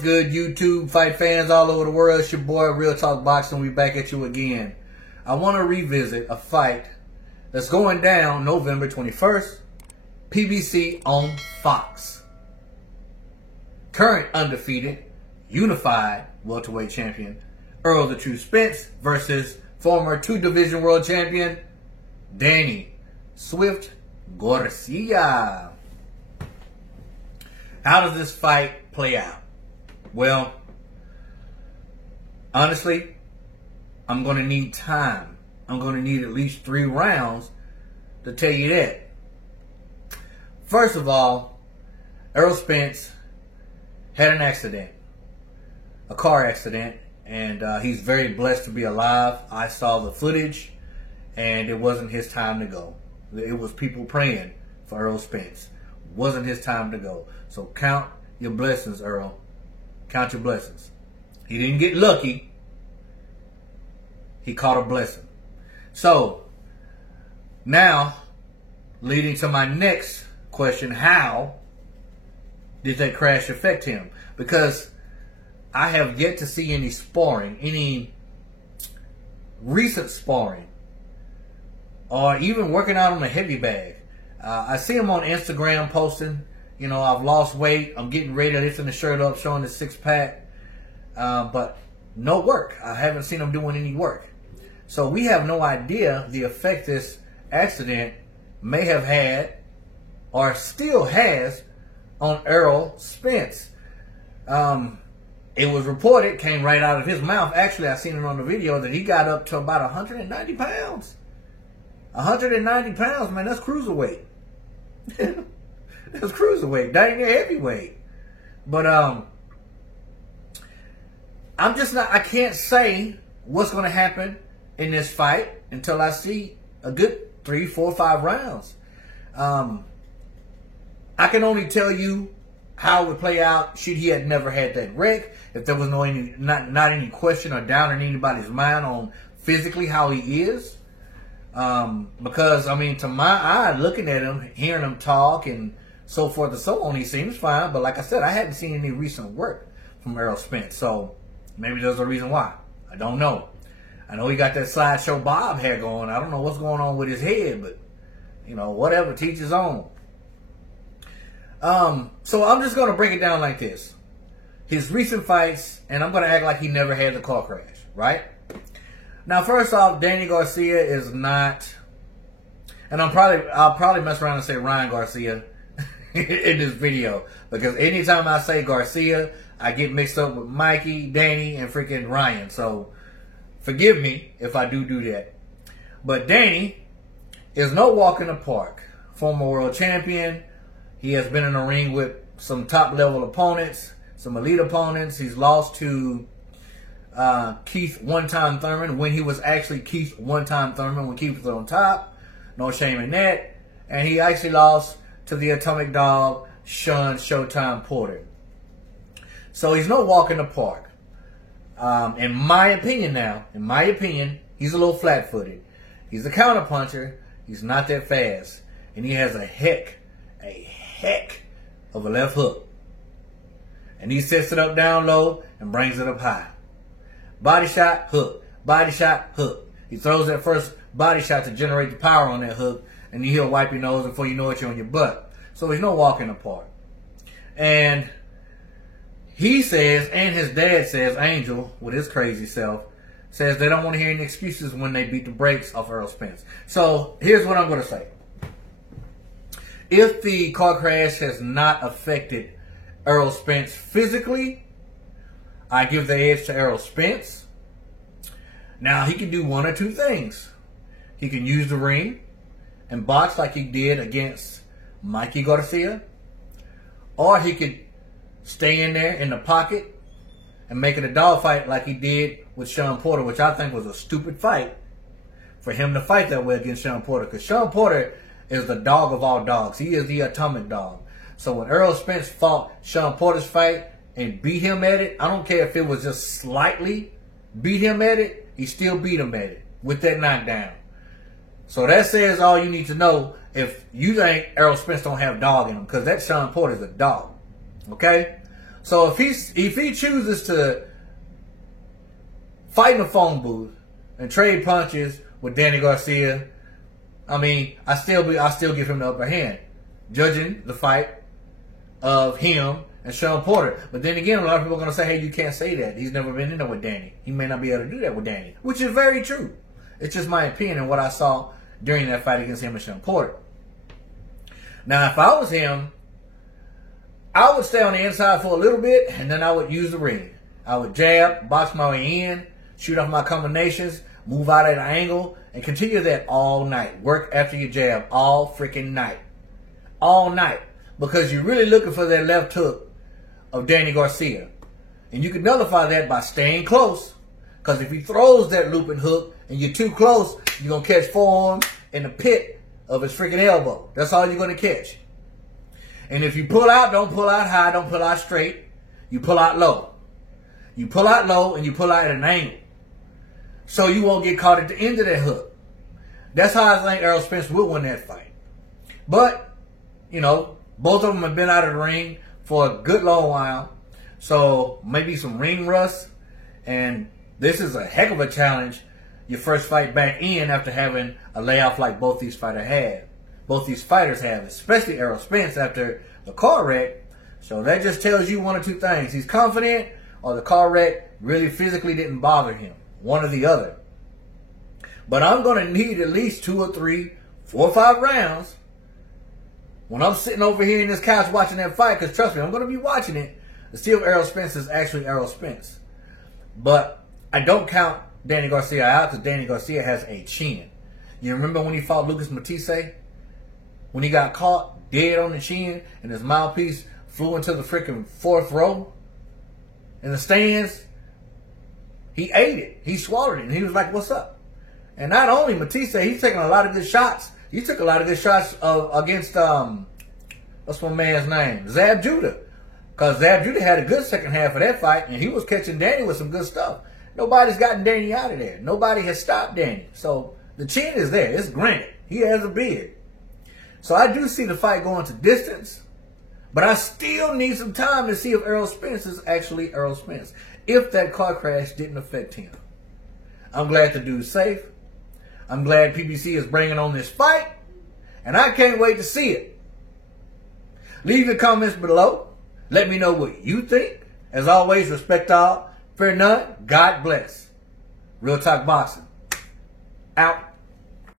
What's good, YouTube fight fans all over the world? It's your boy, Real Talk Boxing. We back at you again. I want to revisit a fight that's going down November 21st, PBC on Fox. Current undefeated, unified welterweight champion, Errol the True Spence versus former two-division world champion, Danny Swift Garcia. How does this fight play out? Well, honestly, I'm going to need time. I'm going to need at least 3 rounds to tell you that. First of all, Errol Spence had an accident, a car accident, and he's very blessed to be alive. I saw the footage, and it wasn't his time to go. It was people praying for Errol Spence. It wasn't his time to go. So count your blessings, Errol. Count your blessings. He didn't get lucky. He caught a blessing. So, now, leading to my next question, how did that crash affect him? Because I have yet to see any sparring, any recent sparring, or even working out on a heavy bag. I see him on Instagram posting, you know, I've lost weight, I'm getting ready to lifting the shirt up, showing the 6-pack, but no work. I haven't seen him doing any work. So we have no idea the effect this accident may have had or still has on Errol Spence. It was reported, came right out of his mouth. Actually, I seen it on the video that he got up to about 190 pounds. 190 pounds, man, that's cruiserweight. That's cruiserweight, dang near heavyweight. But I'm just not, I can't say what's going to happen in this fight until I see a good 3, 4, 5 rounds. I can only tell you how it would play out should he had never had that wreck, if there was not any question or doubt in anybody's mind on physically how he is. Because, I mean, to my eye, looking at him, hearing him talk and so forth and so on, he seems fine. But like I said, I haven't seen any recent work from Errol Spence. So maybe there's a reason why. I don't know. I know he got that Sideshow Bob hair going. I don't know what's going on with his head, but, you know, whatever, teach his own. So I'm just going to break it down like this. His recent fights, and I'm going to act like he never had the car crash, right? Now, first off, Danny Garcia is not, and I'll probably mess around and say Ryan Garcia in this video, because anytime I say Garcia, I get mixed up with Mikey, Danny, and freaking Ryan. So forgive me if I do that. But Danny is no walk in the park. Former world champion. He has been in the ring with some top-level opponents, some elite opponents. He's lost to Keith One-Time Thurman when he was actually Keith One-Time Thurman when Keith was on top. No shame in that. And he actually lost to the Atomic Dog, Sean Showtime Porter. So he's no walk in the park. In my opinion, he's a little flat-footed. He's a counterpuncher. He's not that fast. And he has a heck of a left hook. And he sets it up down low and brings it up high. Body shot, hook. Body shot, hook. He throws that first body shot to generate the power on that hook, and then he'll wipe your nose before you know it, you're on your butt. So he's no walk in the park. And he says, and his dad says, Angel, with his crazy self, says they don't want to hear any excuses when they beat the brakes off Errol Spence. So here's what I'm going to say. If the car crash has not affected Errol Spence physically, I give the edge to Errol Spence. Now, he can do one or two things. He can use the ring and box like he did against Mikey Garcia. Or he could stay in there in the pocket and make it a dogfight like he did with Sean Porter, which I think was a stupid fight for him to fight that way against Sean Porter. Because Sean Porter is the dog of all dogs. He is the Atomic Dog. So when Errol Spence fought Sean Porter's fight and beat him at it, I don't care if it was just slightly beat him at it, he still beat him at it with that knockdown. So that says all you need to know if you think Errol Spence don't have dog in him, because that Sean Porter's a dog. Okay? So if he chooses to fight in the phone booth and trade punches with Danny Garcia, I mean, I still give him the upper hand, judging the fight of him and Sean Porter. But then again, a lot of people are going to say, hey, you can't say that. He's never been in there with Danny. He may not be able to do that with Danny, which is very true. It's just my opinion and what I saw during that fight against him and Sean Porter. Now, if I was him, I would stay on the inside for a little bit, and then I would use the ring. I would jab, box my way in, shoot off my combinations, move out at an angle, and continue that all night. Work after your jab all freaking night. All night. Because you're really looking for that left hook of Danny Garcia. And you can nullify that by staying close. Because if he throws that looping hook and you're too close, you're going to catch forearm in the pit of his freaking elbow. That's all you're going to catch. And if you pull out, don't pull out high, don't pull out straight. You pull out low. You pull out low and you pull out at an angle. So you won't get caught at the end of that hook. That's how I think Errol Spence will win that fight. But, you know, both of them have been out of the ring for a good long while. So maybe some ring rust. And this is a heck of a challenge. Your first fight back in after having a layoff like both these fighters have. Both these fighters have, especially Errol Spence after the car wreck. So that just tells you one or two things. He's confident, or the car wreck really physically didn't bother him. One or the other. But I'm going to need at least 2 or 3, 4 or 5 rounds when I'm sitting over here in this couch watching that fight. Because trust me, I'm going to be watching it to see if Errol Spence is actually Errol Spence. But I don't count Danny Garcia out because Danny Garcia has a chin. You remember when he fought Lucas Matisse? When he got caught dead on the chin and his mouthpiece flew into the freaking 4th row in the stands? He ate it. He swallowed it. And he was like, what's up? And not only Matisse, he's taking a lot of good shots. He took a lot of good shots against, what's my man's name? Zab Judah. Because Zab Judah had a good second half of that fight, and he was catching Danny with some good stuff. Nobody's gotten Danny out of there. Nobody has stopped Danny. So the chin is there. It's granted. He has a beard. So I do see the fight going to distance. But I still need some time to see if Errol Spence is actually Errol Spence. If that car crash didn't affect him. I'm glad the dude's safe. I'm glad PBC is bringing on this fight. And I can't wait to see it. Leave your comments below. Let me know what you think. As always, respect all. Fear none. God bless. Real Talk Boxing. Out.